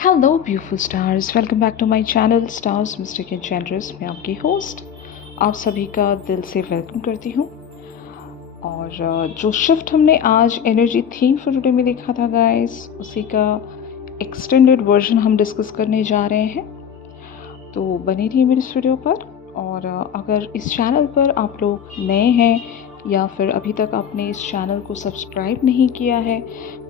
Hello beautiful stars, welcome back to my channel stars mistake engenders. मैं आपकी host आप सभी का दिल से वेलकम करती हूँ। और जो शिफ्ट हमने आज एनर्जी थीम फॉर टुडे में देखा था गाइस, उसी का एक्सटेंडेड वर्जन हम डिस्कस करने जा रहे हैं। तो बने रहिए मेरे इस वीडियो पर। और अगर इस चैनल पर आप लोग नए हैं या फिर अभी तक आपने इस चैनल को सब्सक्राइब नहीं किया है,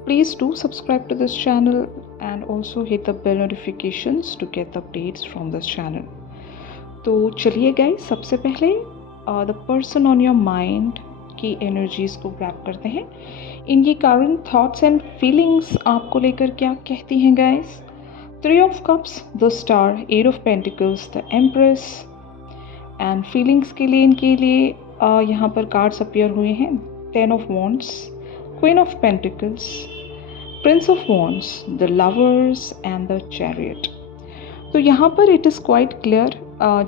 please do subscribe to this channel and also hit the bell notifications to get the updates from this channel. तो चलिए गाइस, सबसे पहले the person on your mind की एनर्जीज को ग्रैब करते हैं। इनकी करंट थॉट्स एंड फीलिंग्स आपको लेकर क्या कहती हैं guys. 3 of Cups, the star, 8 of Pentacles, the empress. And feelings के लिए इनके लिए यहाँ पर कार्ड्स अपीयर हुए हैं। 10 of Wands, Queen of Pentacles, Prince of Wands, the Lovers and the Chariot। तो यहाँ पर इट इज़ क्वाइट क्लियर,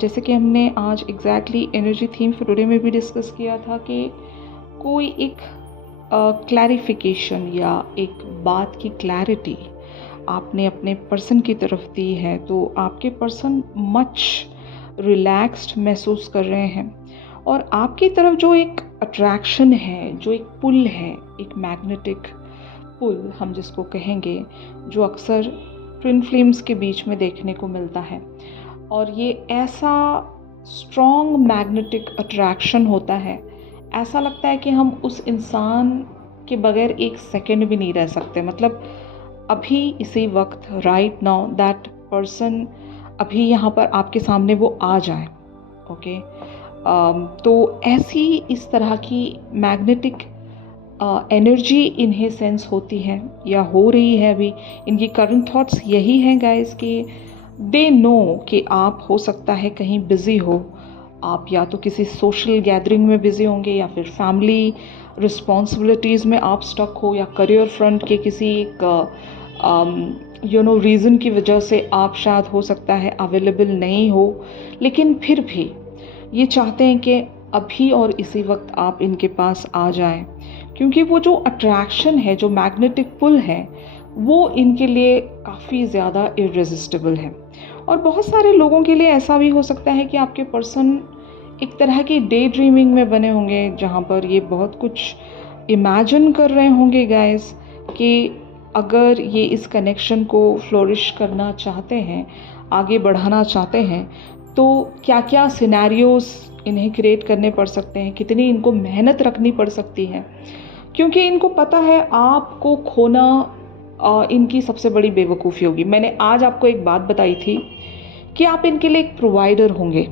जैसे कि हमने आज exactly energy theme for today में भी डिस्कस किया था कि कोई एक क्लैरिफिकेशन या एक बात की क्लैरिटी आपने अपने पर्सन की तरफ दी है, तो आपके पर्सन मच रिलैक्स्ड महसूस कर रहे हैं। और आपकी तरफ जो एक अट्रैक्शन है, जो एक पुल है, एक मैग्नेटिक पुल हम जिसको कहेंगे, जो अक्सर ट्विन फ्लेम्स के बीच में देखने को मिलता है। और ये ऐसा स्ट्रॉन्ग मैग्नेटिक अट्रैक्शन होता है, ऐसा लगता है कि हम उस इंसान के बगैर एक सेकंड भी नहीं रह सकते। मतलब अभी इसी वक्त राइट नाउ दैट पर्सन अभी यहाँ पर आपके सामने वो आ जाए। ओके, तो ऐसी इस तरह की मैग्नेटिक एनर्जी इन्हें सेंस होती है या हो रही है। अभी इनकी करंट थॉट्स यही हैं गाइस कि दे नो कि आप हो सकता है कहीं बिज़ी हो, आप या तो किसी सोशल गैदरिंग में बिज़ी होंगे या फिर फैमिली रिस्पॉन्सिबिलिटीज़ में आप स्टक हो, या करियर फ्रंट के किसी एक रीज़न की वजह से आप शायद हो सकता है अवेलेबल नहीं हो। लेकिन फिर भी ये चाहते हैं कि अभी और इसी वक्त आप इनके पास आ जाएं, क्योंकि वो जो अट्रैक्शन है, जो मैग्नेटिक पुल है, वो इनके लिए काफ़ी ज़्यादा इररेजिस्टिबल है। और बहुत सारे लोगों के लिए ऐसा भी हो सकता है कि आपके पर्सन एक तरह की डे ड्रीमिंग में बने होंगे, जहाँ पर ये बहुत कुछ इमेजिन कर रहे होंगे गाइस कि अगर ये इस कनेक्शन को फ्लोरिश करना चाहते हैं, आगे बढ़ाना चाहते हैं, तो क्या क्या सिनेरियोज़ इन्हें क्रिएट करने पड़ सकते हैं, कितनी इनको मेहनत रखनी पड़ सकती है। क्योंकि इनको पता है आपको खोना इनकी सबसे बड़ी बेवकूफ़ी होगी। मैंने आज आपको एक बात बताई थी कि आप इनके लिए एक प्रोवाइडर होंगे,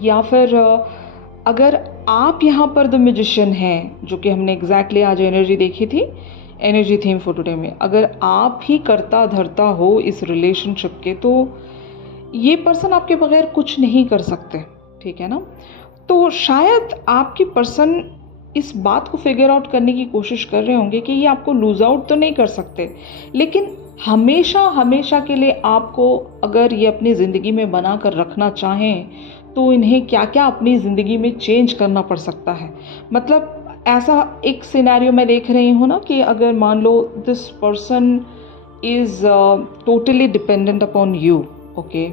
या फिर अगर आप यहाँ पर द मैजिशियन हैं, जो कि हमने एग्जैक्टली आज एनर्जी देखी थी एनर्जी थीम फॉर टुडे में, अगर आप ही करता धरता हो इस रिलेशनशिप के, तो ये पर्सन आपके बगैर कुछ नहीं कर सकते। ठीक है ना। तो शायद आपकी पर्सन इस बात को फिगर आउट करने की कोशिश कर रहे होंगे कि ये आपको लूज आउट तो नहीं कर सकते, लेकिन हमेशा हमेशा के लिए आपको अगर ये अपनी ज़िंदगी में बना कर रखना चाहें, तो इन्हें क्या क्या अपनी ज़िंदगी में चेंज करना पड़ सकता है। मतलब ऐसा एक सिनेरियो मैं देख रही हूँ ना कि अगर मान लो this person is totally dependent upon you. Okay,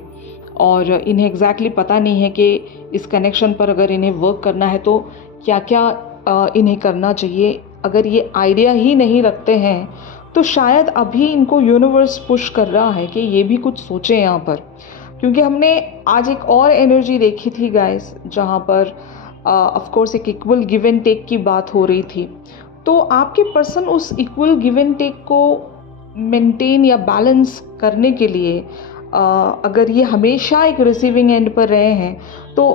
और इन्हें एग्जैक्टली पता नहीं है कि इस कनेक्शन पर अगर इन्हें वर्क करना है तो क्या क्या इन्हें करना चाहिए। अगर ये आइडिया ही नहीं रखते हैं, तो शायद अभी इनको यूनिवर्स पुश कर रहा है कि ये भी कुछ सोचें यहाँ पर। क्योंकि हमने आज एक और एनर्जी देखी थी गाइस, जहाँ पर ऑफ कोर्स एक इक्वल गिव एंड टेक की बात हो रही थी। तो आपके पर्सन उस इक्वल गिव एंड टेक को मेंटेन या बैलेंस करने के लिए अगर ये हमेशा एक रिसीविंग एंड पर रहे हैं, तो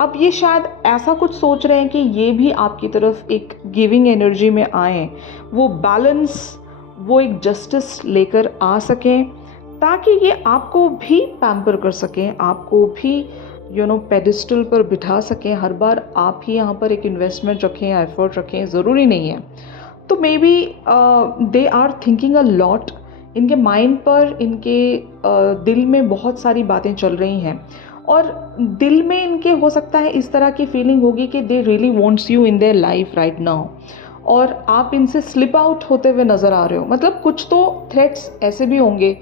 अब ये शायद ऐसा कुछ सोच रहे हैं कि ये भी आपकी तरफ एक गिविंग एनर्जी में आए, वो बैलेंस, वो एक जस्टिस लेकर आ सकें, ताकि ये आपको भी पैम्पर कर सकें, आपको भी पेडिस्टल पर बिठा सकें। हर बार आप ही यहाँ पर एक इन्वेस्टमेंट रखें या एफर्ट रखें, ज़रूरी नहीं है। तो maybe they are thinking a lot. इनके माइंड पर, इनके दिल में बहुत सारी बातें चल रही हैं, और दिल में इनके हो सकता है इस तरह की फीलिंग होगी कि they really wants you in their life right now. और आप इनसे स्लिप आउट होते हुए नज़र आ रहे हो। मतलब कुछ तो थ्रेट्स ऐसे भी होंगे,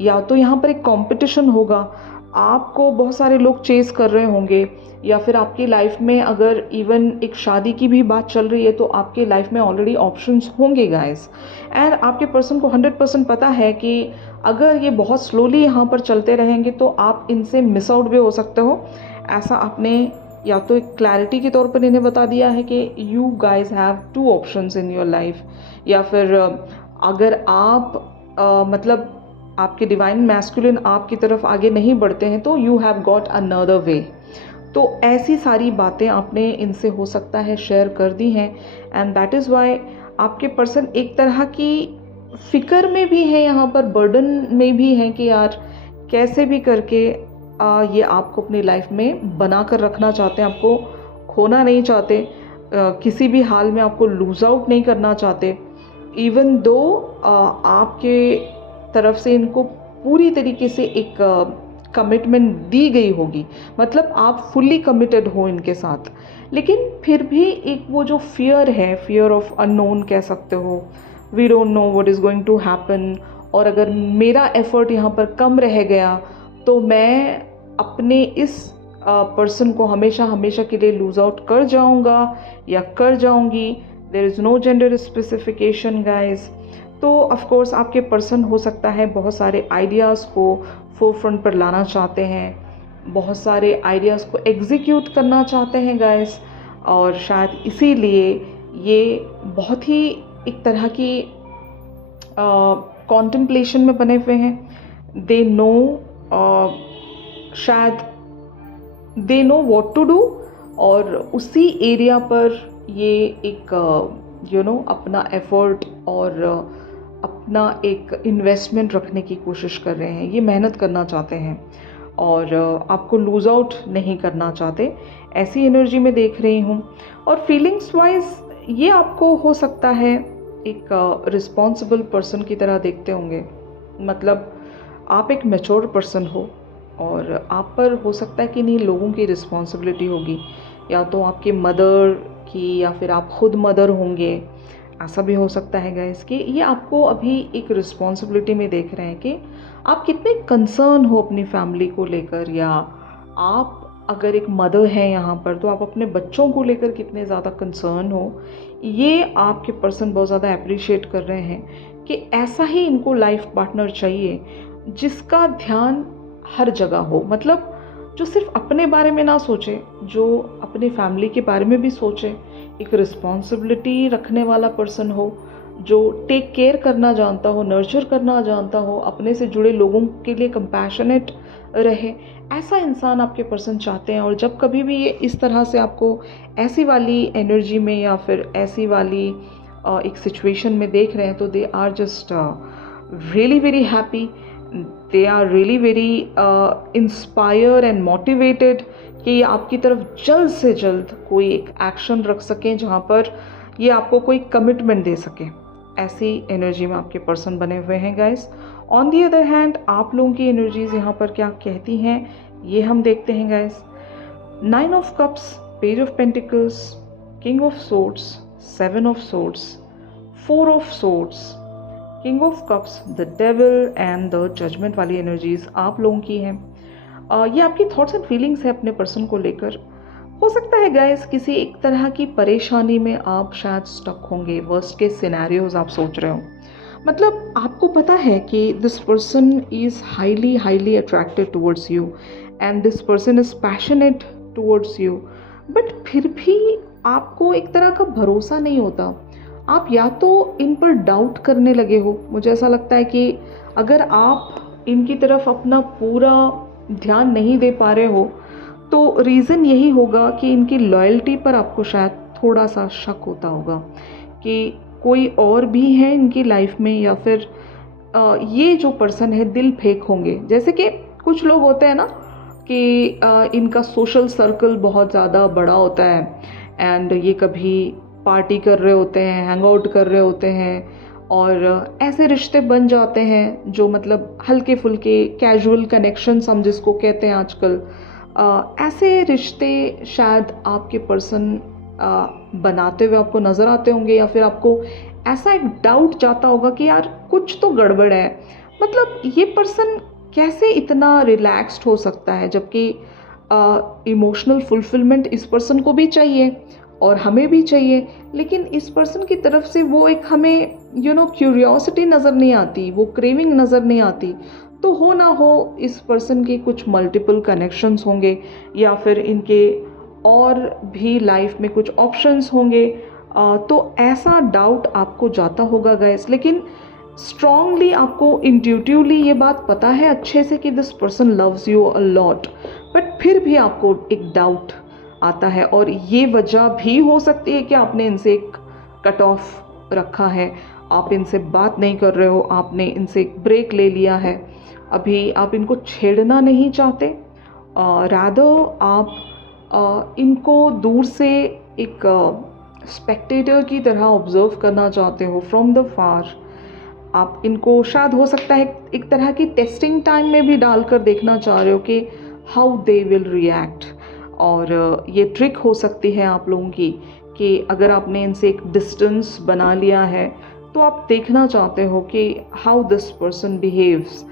या तो यहाँ पर एक कंपटीशन होगा, आपको बहुत सारे लोग चेज़ कर रहे होंगे, या फिर आपकी लाइफ में अगर इवन एक शादी की भी बात चल रही है तो आपके लाइफ में ऑलरेडी ऑप्शंस होंगे गाइस। एंड आपके पर्सन को 100% पता है कि अगर ये बहुत स्लोली यहाँ पर चलते रहेंगे तो आप इनसे मिस आउट भी हो सकते हो। ऐसा आपने या तो एक क्लैरिटी के तौर पर इन्हें बता दिया है कि you guys have 2 options in your life, या फिर अगर आप मतलब आपके डिवाइन मैस्कुलिन आपकी तरफ आगे नहीं बढ़ते हैं तो you have got another way. तो ऐसी सारी बातें आपने इनसे हो सकता है शेयर कर दी हैं, एंड दैट इज़ वाई आपके पर्सन एक तरह की फ़िक्र में भी है, यहाँ पर बर्डन में भी है कि यार कैसे भी करके ये आपको अपनी लाइफ में बना कर रखना चाहते हैं, आपको खोना नहीं चाहते, किसी भी हाल में आपको लूज़ आउट नहीं करना चाहते। इवन दो आपके तरफ से इनको पूरी तरीके से एक कमिटमेंट दी गई होगी, मतलब आप फुल्ली कमिटेड हो इनके साथ, लेकिन फिर भी एक वो जो फियर है, फियर ऑफ अननोन कह सकते हो, we don't know what is going to happen, और अगर मेरा एफर्ट यहाँ पर कम रह गया तो मैं अपने इस पर्सन को हमेशा हमेशा के लिए लूज़ आउट कर जाऊँगा या कर जाऊँगी। There is no gender specification guys. तो ऑफ कोर्स आपके पर्सन हो सकता है बहुत सारे आइडियाज़ को फोरफ्रंट पर लाना चाहते हैं, बहुत सारे आइडियाज़ को एग्जीक्यूट करना चाहते हैं गाइस, और शायद इसीलिए ये बहुत ही एक तरह की कॉन्टेम्पलेशन में बने हुए हैं। दे नो शायद they know what to do, और उसी एरिया पर ये एक अपना एफर्ट और अपना एक इन्वेस्टमेंट रखने की कोशिश कर रहे हैं। ये मेहनत करना चाहते हैं और आपको लूज़ आउट नहीं करना चाहते, ऐसी एनर्जी में देख रही हूँ। और फीलिंग्स वाइज ये आपको हो सकता है एक रिस्पॉन्सिबल पर्सन की तरह देखते होंगे, मतलब आप एक मैच्योर पर्सन हो और आप पर हो सकता है कि नहीं लोगों की रिस्पॉन्सिबिलिटी होगी, या तो आपके मदर की, या फिर आप खुद मदर होंगे। ऐसा भी हो सकता है गाइस कि ये आपको अभी एक रिस्पॉन्सिबिलिटी में देख रहे हैं कि आप कितने कंसर्न हो अपनी फैमिली को लेकर, या आप अगर एक मदर हैं यहाँ पर तो आप अपने बच्चों को लेकर कितने ज़्यादा कंसर्न हो। ये आपके पर्सन बहुत ज़्यादा अप्रिशिएट कर रहे हैं कि ऐसा ही इनको लाइफ पार्टनर चाहिए जिसका ध्यान हर जगह हो, मतलब जो सिर्फ अपने बारे में ना सोचे, जो अपनी फैमिली के बारे में भी सोचे, एक रिस्पॉन्सिबिलिटी रखने वाला पर्सन हो, जो टेक केयर करना जानता हो, नर्चर करना जानता हो, अपने से जुड़े लोगों के लिए कंपैशनेट रहे, ऐसा इंसान आपके पर्सन चाहते हैं। और जब कभी भी ये इस तरह से आपको ऐसी वाली एनर्जी में या फिर ऐसी वाली एक सिचुएशन में देख रहे हैं तो they are just really very happy, they are really very inspire and motivated कि ये आपकी तरफ जल्द से जल्द कोई एक एक्शन रख सकें जहाँ पर ये आपको कोई कमिटमेंट दे सके। ऐसी एनर्जी में आपके पर्सन बने हुए हैं guys. On the other hand आप लोगों की एनर्जीज यहाँ पर क्या कहती हैं ये हम देखते हैं guys. 9 of cups, page of pentacles, king of swords, 7 of swords, 4 of swords, king of cups, the devil and the judgement वाली एनर्जीज आप लोगों की हैं। ये आपकी थॉट्स एंड फीलिंग्स है अपने पर्सन को लेकर। हो सकता है गाइस किसी एक तरह की परेशानी में आप शायद स्टक होंगे, वर्स्ट के सिनेरियोज आप सोच रहे हो, मतलब आपको पता है कि this person is highly attracted towards you and this person is passionate towards you, but फिर भी आपको एक तरह का भरोसा नहीं होता। आप या तो इन पर डाउट करने लगे हो, मुझे ऐसा लगता है कि अगर आप इनकी तरफ अपना पूरा ध्यान नहीं दे पा रहे हो तो रीज़न यही होगा कि इनकी लॉयल्टी पर आपको शायद थोड़ा सा शक होता होगा कि कोई और भी है इनकी लाइफ में, या फिर ये जो पर्सन है दिल फेंक होंगे। जैसे कि कुछ लोग होते हैं ना कि इनका सोशल सर्कल बहुत ज़्यादा बड़ा होता है एंड ये कभी पार्टी कर रहे होते हैं, हैंग आउट कर रहे होते हैं, और ऐसे रिश्ते बन जाते हैं जो मतलब हल्के फुल्के कैजुअल कनेक्शंस हम जिसको कहते हैं आजकल। ऐसे रिश्ते शायद आपके पर्सन बनाते हुए आपको नज़र आते होंगे, या फिर आपको ऐसा एक डाउट जाता होगा कि यार कुछ तो गड़बड़ है, मतलब ये पर्सन कैसे इतना रिलैक्स्ड हो सकता है, जबकि इमोशनल फुलफिलमेंट इस पर्सन को भी चाहिए और हमें भी चाहिए, लेकिन इस पर्सन की तरफ से वो एक हमें क्यूरियोसिटी नज़र नहीं आती, वो क्रेविंग नज़र नहीं आती। तो हो ना हो इस पर्सन के कुछ मल्टीपल कनेक्शंस होंगे, या फिर इनके और भी लाइफ में कुछ ऑप्शंस होंगे। तो ऐसा डाउट आपको जाता होगा गाइस, लेकिन स्ट्रांगली आपको इंट्यूटिवली ये बात पता है अच्छे से कि this person loves you a lot, but फिर भी आपको एक डाउट आता है। और ये वजह भी हो सकती है कि आपने इनसे एक कट ऑफ रखा है, आप इनसे बात नहीं कर रहे हो, आपने इनसे एक ब्रेक ले लिया है, अभी आप इनको छेड़ना नहीं चाहते, रादर आप इनको दूर से एक स्पेक्टेटर की तरह ऑब्जर्व करना चाहते हो फ्रॉम द फार। आप इनको शायद हो सकता है एक तरह की टेस्टिंग टाइम में भी डालकर देखना चाह रहे हो कि हाउ दे विल रिएक्ट। और ये ट्रिक हो सकती है आप लोगों की कि अगर आपने इनसे एक डिस्टेंस बना लिया है तो आप देखना चाहते हो कि हाउ दिस पर्सन बिहेव्स।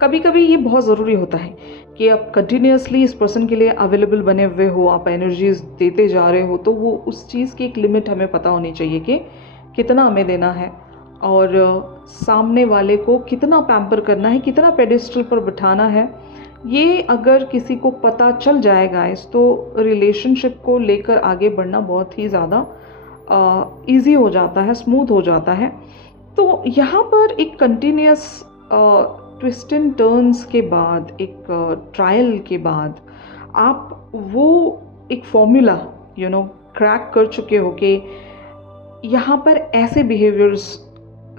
कभी कभी ये बहुत ज़रूरी होता है कि आप कंटिन्यूसली इस पर्सन के लिए अवेलेबल बने हुए हो, आप एनर्जीज देते जा रहे हो, तो वो उस चीज़ की एक लिमिट हमें पता होनी चाहिए कि कितना हमें देना है और सामने वाले को कितना पैम्पर करना है, कितना पेडिस्टल पर बिठाना है। ये अगर किसी को पता चल जाएगा तो रिलेशनशिप को लेकर आगे बढ़ना बहुत ही ज़्यादा ईजी हो जाता है, स्मूथ हो जाता है। तो यहाँ पर एक कंटिन्यूस ट्विस्ट एंड टर्न्स के बाद, एक ट्रायल के बाद आप वो एक फॉर्मूला क्रैक कर चुके हो कि यहाँ पर ऐसे बिहेवियर्स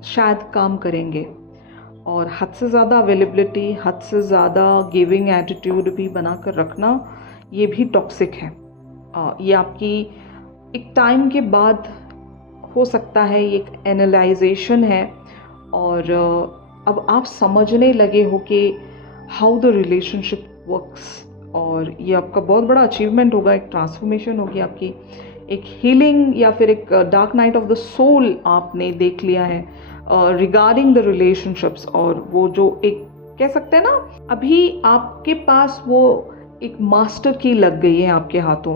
शायद काम करेंगे। और हद से ज़्यादा अवेलेबिलिटी, हद से ज़्यादा गिविंग एटीट्यूड भी बना कर रखना, ये भी टॉक्सिक है। ये आपकी एक टाइम के बाद हो सकता है, ये एक एनालाइजेशन है और अब आप समझने लगे हो कि हाउ द रिलेशनशिप वर्क्स। और ये आपका बहुत बड़ा अचीवमेंट होगा, एक ट्रांसफॉर्मेशन होगी आपकी, एक हीलिंग या फिर एक dark night of the soul आपने देख लिया है रिगार्डिंग द रिलेशनशिप्स। और वो जो एक कह सकते हैं ना, अभी आपके पास वो एक मास्टर की लग गई है आपके हाथों।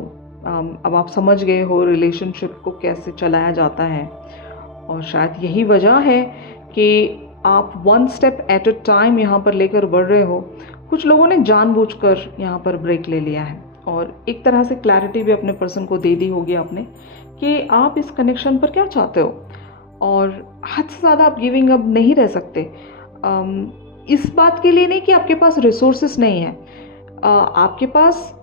अब आप समझ गए हो रिलेशनशिप को कैसे चलाया जाता है। और शायद यही वजह है कि आप one step at a time यहाँ पर लेकर बढ़ रहे हो। कुछ लोगों ने जानबूझकर यहाँ पर ब्रेक ले लिया है और एक तरह से क्लैरिटी भी अपने पर्सन को दे दी होगी आपने कि आप इस कनेक्शन पर क्या चाहते हो, और हद से ज़्यादा आप गिविंग अप नहीं रह सकते। इस बात के लिए नहीं कि आपके पास रिसोर्सेस नहीं है, आपके पास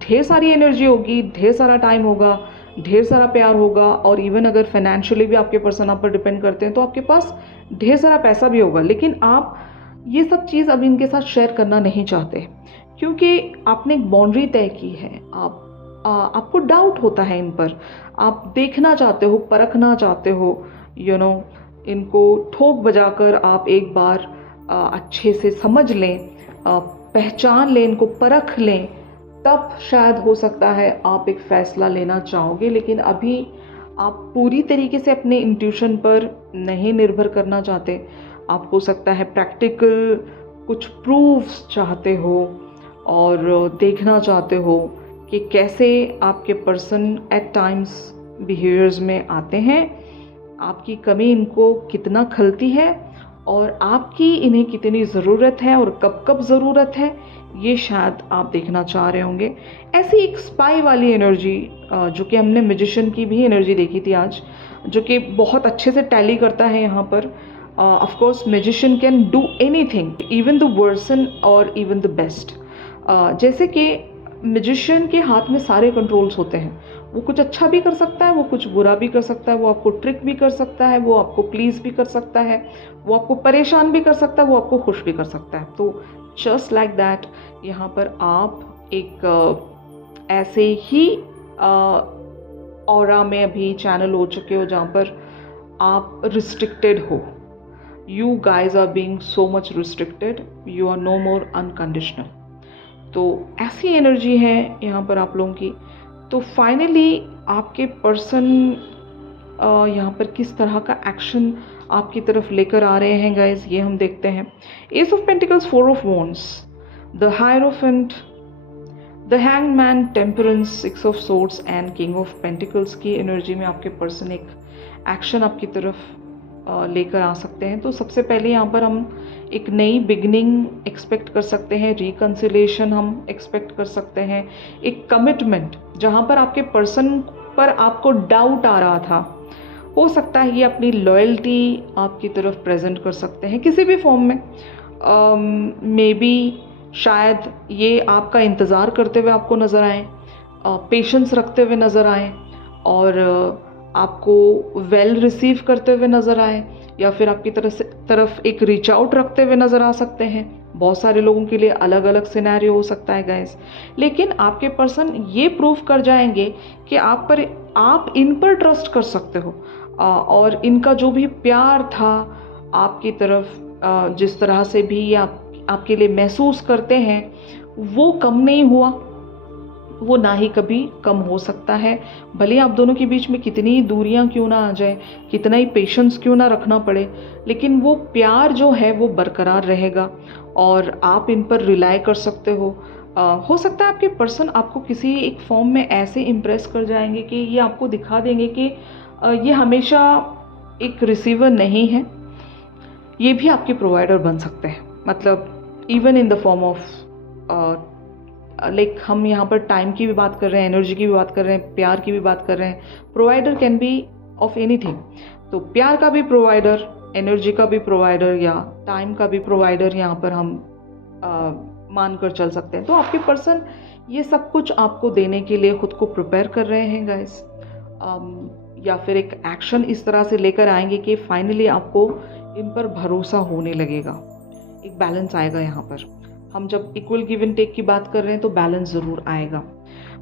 ढेर सारी एनर्जी होगी, ढेर सारा टाइम होगा, ढेर सारा प्यार होगा, और इवन अगर फाइनेंशियली भी आपके पर्सन आप पर डिपेंड करते हैं तो आपके पास ढेर सारा पैसा भी होगा, लेकिन आप ये सब चीज़ अब इनके साथ शेयर करना नहीं चाहते क्योंकि आपने एक बाउंड्री तय की है। आपको डाउट होता है इन पर, आप देखना चाहते हो, परखना चाहते हो, इनको ठोक बजाकर आप एक बार अच्छे से समझ लें, पहचान लें, इनको परख लें, तब शायद हो सकता है आप एक फ़ैसला लेना चाहोगे। लेकिन अभी आप पूरी तरीके से अपने इंट्यूशन पर नहीं निर्भर करना चाहते। आप हो सकता है प्रैक्टिकल कुछ प्रूफ्स चाहते हो और देखना चाहते हो कि कैसे आपके पर्सन एट टाइम्स बिहेवियर्स में आते हैं, आपकी कमी इनको कितना खलती है और आपकी इन्हें कितनी ज़रूरत है और कब कब ज़रूरत है, ये शायद आप देखना चाह रहे होंगे। ऐसी एक स्पाई वाली एनर्जी जो कि हमने मैजिशियन की भी एनर्जी देखी थी आज, जो कि बहुत अच्छे से टैली करता है यहाँ पर। Of course magician can do anything, even the worst और इवन द बेस्ट। जैसे कि मैजिशियन के हाथ में सारे कंट्रोल्स होते हैं, वो कुछ अच्छा भी कर सकता है, वो कुछ बुरा भी कर सकता है, वो आपको ट्रिक भी कर सकता है, वो आपको प्लीज़ भी कर सकता है, वो आपको परेशान भी कर सकता है, वो आपको खुश भी कर सकता है। तो जस्ट लाइक दैट यहाँ पर आप एक ऐसे ही ऑरा में अभी चैनल हो चुके हो जहाँ पर आप रिस्ट्रिक्टेड हो। You guys are being so much restricted, you are no more unconditional. तो ऐसी एनर्जी है यहाँ पर आप लोगों की। तो फाइनली आपके पर्सन यहाँ पर किस तरह का एक्शन आपकी तरफ लेकर आ रहे हैं गाइज, ये हम देखते हैं। S of pentacles, 4 of wands, the hierophant, the hangman, temperance, 6 of swords and king of pentacles की एनर्जी में आपके पर्सन एक एक्शन आपकी तरफ लेकर आ सकते हैं। तो सबसे पहले यहाँ पर हम एक नई बिगनिंग एक्सपेक्ट कर सकते हैं, रिकन्सिलेशन हम एक्सपेक्ट कर सकते हैं, एक कमिटमेंट जहाँ पर आपके पर्सन पर आपको डाउट आ रहा था, हो सकता है ये अपनी लॉयल्टी आपकी तरफ प्रेजेंट कर सकते हैं किसी भी फॉर्म में। मे बी शायद ये आपका इंतज़ार करते हुए आपको नज़र आए, पेशेंस रखते हुए नज़र आए और आपको वेल रिसीव करते हुए नज़र आए, या फिर आपकी तरफ एक रीच आउट रखते हुए नज़र आ सकते हैं। बहुत सारे लोगों के लिए अलग अलग सिनेरियो हो सकता है गाइस, लेकिन आपके पर्सन ये प्रूव कर जाएंगे कि आप इन पर ट्रस्ट कर सकते हो और इनका जो भी प्यार था आपकी तरफ, जिस तरह से भी ये आपके लिए महसूस करते हैं, वो कम नहीं हुआ, वो ना ही कभी कम हो सकता है। भले आप दोनों के बीच में कितनी दूरियां क्यों ना आ जाए, कितना ही पेशेंस क्यों ना रखना पड़े, लेकिन वो प्यार जो है वो बरकरार रहेगा और आप इन पर रिलाई कर सकते हो। हो सकता है आपके पर्सन आपको किसी एक फॉर्म में ऐसे इम्प्रेस कर जाएंगे कि ये आपको दिखा देंगे कि ये हमेशा एक रिसीवर नहीं है, ये भी आपके प्रोवाइडर बन सकते हैं। मतलब even in the form of like हम यहाँ पर टाइम की भी बात कर रहे हैं, एनर्जी की भी बात कर रहे हैं, प्यार की भी बात कर रहे हैं। Provider can be of anything, तो प्यार का भी प्रोवाइडर, एनर्जी का भी प्रोवाइडर या टाइम का भी प्रोवाइडर यहाँ पर हम मानकर चल सकते हैं। तो आपके पर्सन ये सब कुछ आपको देने के लिए खुद को प्रिपेयर कर रहे हैं गाइस, या फिर एक एक्शन इस तरह से लेकर आएंगे कि फाइनली आपको इन पर भरोसा होने लगेगा। एक बैलेंस आएगा यहाँ पर। हम जब इक्वल गिव एंड टेक की बात कर रहे हैं तो बैलेंस ज़रूर आएगा।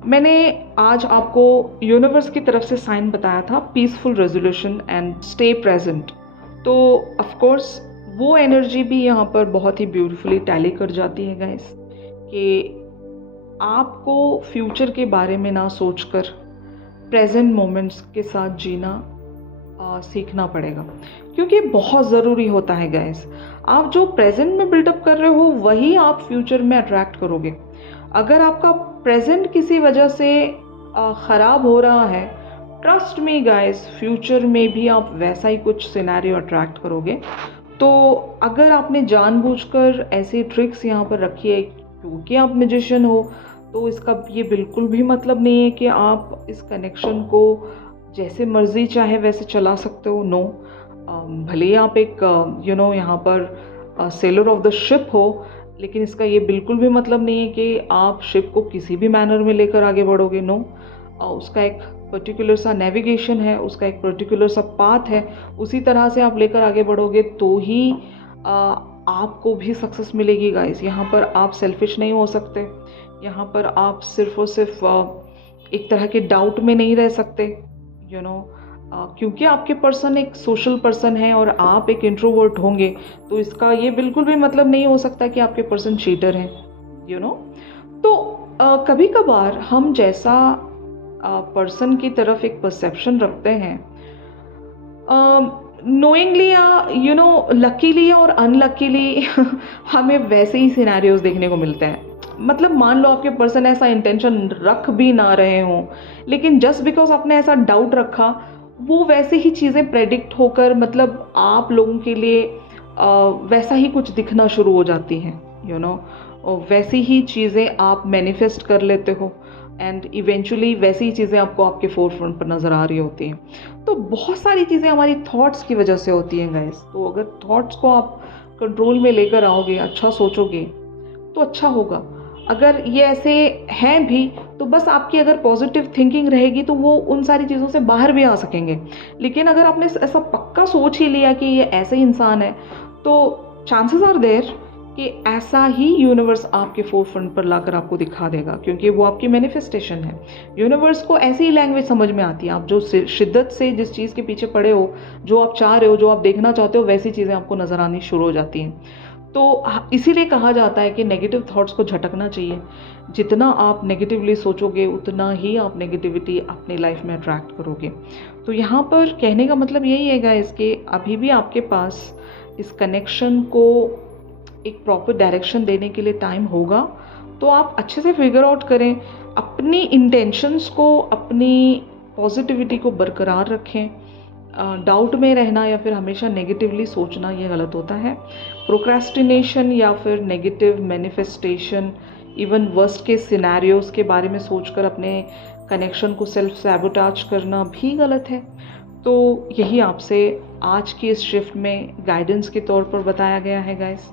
मैंने आज आपको यूनिवर्स की तरफ से साइन बताया था, peaceful resolution and stay present. तो ऑफ कोर्स वो एनर्जी भी यहाँ पर बहुत ही ब्यूटीफुली टैली कर जाती है गाइस, कि आपको फ्यूचर के बारे में ना सोचकर प्रेजेंट मोमेंट्स के साथ जीना सीखना पड़ेगा, क्योंकि बहुत ज़रूरी होता है गाइस। आप जो प्रेजेंट में बिल्डअप कर रहे हो वही आप फ्यूचर में अट्रैक्ट करोगे। अगर आपका प्रेजेंट किसी वजह से ख़राब हो रहा है, ट्रस्ट मी गाइस, फ्यूचर में भी आप वैसा ही कुछ सिनेरियो अट्रैक्ट करोगे। तो अगर आपने जानबूझकर ऐसी ट्रिक्स यहाँ पर रखी है क्योंकि आप मैजिशियन हो, तो इसका ये बिल्कुल भी मतलब नहीं है कि आप इस कनेक्शन को जैसे मर्जी चाहे वैसे चला सकते हो। नो, भले ही आप एक यहाँ पर सेलर ऑफ द शिप हो, लेकिन इसका ये बिल्कुल भी मतलब नहीं है कि आप शिप को किसी भी मैनर में लेकर आगे बढ़ोगे। नो, उसका एक पर्टिकुलर सा नेविगेशन है, उसका एक पर्टिकुलर सा पाथ है, उसी तरह से आप लेकर आगे बढ़ोगे तो ही आपको भी सक्सेस मिलेगी गाइस। यहाँ पर आप सेल्फिश नहीं हो सकते, यहाँ पर आप सिर्फ और सिर्फ एक तरह के डाउट में नहीं रह सकते, क्योंकि आपके पर्सन एक सोशल पर्सन है और आप एक इंट्रोवर्ट होंगे, तो इसका ये बिल्कुल भी मतलब नहीं हो सकता कि आपके पर्सन चीटर हैं, तो कभी कभार हम जैसा पर्सन की तरफ एक परसेप्शन रखते हैं, नोइंगली या लकीली और अनलकीली हमें वैसे ही सिनेरियोज देखने को मिलते हैं। मतलब मान लो आपके पर्सन ऐसा इंटेंशन रख भी ना रहे हों, लेकिन जस्ट बिकॉज आपने ऐसा डाउट रखा, वो वैसे ही चीज़ें प्रेडिक्ट होकर मतलब आप लोगों के लिए वैसा ही कुछ दिखना शुरू हो जाती हैं, वैसी ही चीज़ें आप मैनिफेस्ट कर लेते हो एंड इवेंचुअली वैसी ही चीज़ें आपको आपके फोरफ्रंट पर नज़र आ रही होती हैं। तो बहुत सारी चीज़ें हमारी थॉट्स की वजह से होती हैं गाइस। तो अगर थॉट्स को आप कंट्रोल में लेकर आओगे, अच्छा सोचोगे तो अच्छा होगा। अगर ये ऐसे हैं भी तो बस आपकी अगर पॉजिटिव थिंकिंग रहेगी तो वो उन सारी चीज़ों से बाहर भी आ सकेंगे। लेकिन अगर आपने ऐसा पक्का सोच ही लिया कि ये ऐसे ही इंसान है, तो चांसेस आर देयर कि ऐसा ही यूनिवर्स आपके फोरफ्रंट पर लाकर आपको दिखा देगा, क्योंकि वो आपकी मैनिफेस्टेशन है। यूनिवर्स को ऐसी ही लैंग्वेज समझ में आती है। आप जो शिद्दत से जिस चीज़ के पीछे पड़े हो, जो आप चाह रहे हो, जो आप देखना चाहते हो, वैसी चीज़ें आपको नज़र आनी शुरू हो जाती हैं। तो इसीलिए कहा जाता है कि नेगेटिव थॉट्स को झटकना चाहिए। जितना आप नेगेटिवली सोचोगे उतना ही आप नेगेटिविटी अपनी लाइफ में अट्रैक्ट करोगे। तो यहाँ पर कहने का मतलब यही है गाइस कि अभी भी आपके पास इस कनेक्शन को एक प्रॉपर डायरेक्शन देने के लिए टाइम होगा। तो आप अच्छे से फिगर आउट करें, अपनी इंटेंशंस को, अपनी पॉजिटिविटी को बरकरार रखें। डाउट में रहना या फिर हमेशा नेगेटिवली सोचना ये गलत होता है। प्रोक्रेस्टिनेशन या फिर नेगेटिव मैनिफेस्टेशन, इवन वर्स्ट के सिनेरियोज के बारे में सोचकर अपने कनेक्शन को सेल्फ सैबोटाज करना भी गलत है। तो यही आपसे आज की इस शिफ्ट में गाइडेंस के तौर पर बताया गया है गाइस।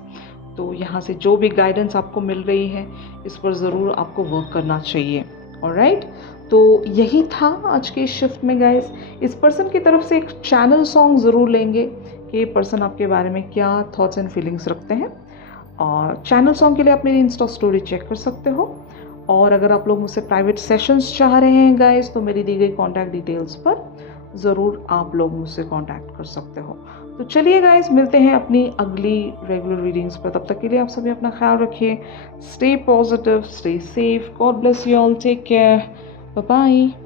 तो यहाँ से जो भी गाइडेंस आपको मिल रही है इस पर ज़रूर आपको वर्क करना चाहिए। ऑलराइट, तो यही था आज के शिफ्ट में गाइस। इस पर्सन की तरफ से एक चैनल सॉन्ग ज़रूर लेंगे कि ये पर्सन आपके बारे में क्या थॉट्स एंड फीलिंग्स रखते हैं। और चैनल सॉन्ग के लिए आप मेरी इंस्टा स्टोरी चेक कर सकते हो। और अगर आप लोग मुझसे प्राइवेट सेशंस चाह रहे हैं गाइस, तो मेरी दी गई कॉन्टैक्ट डिटेल्स पर ज़रूर आप लोग मुझसे कॉन्टैक्ट कर सकते हो। तो चलिए गाइस, मिलते हैं अपनी अगली रेगुलर रीडिंग्स पर। तब तक के लिए आप सभी अपना ख्याल रखिए। Stay positive, stay safe, God bless you all, take care, bye bye.